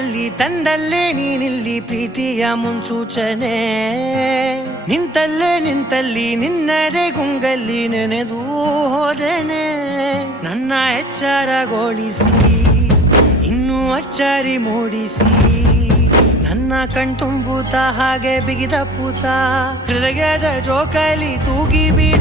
ದಾರಿಯಲ್ಲಿ ತಂದಲ್ಲೇ ನೀನಿಲ್ಲಿ ಪ್ರೀತಿಯ ಮುನ್ಸೂಚನೆ ನಿಂತಲ್ಲಿ ನಿನ್ನದೇ ಗುಂಗಲ್ಲಿ ನೆನೆದು ಹೋದನೆ ನನ್ನ ಎಚ್ಚರಗೊಳಿಸಿ ಇನ್ನೂ ಅಚ್ಚರಿ ಮೂಡಿಸಿ ನನ್ನ ಕಣ್ತುಂಬುತ್ತ ಹಾಗೆ ಬಿಗಿದ ಪೂತ ಹೃದಯದ ಜೋಕಾಲಿ ತೂಗಿ ಬಿಡ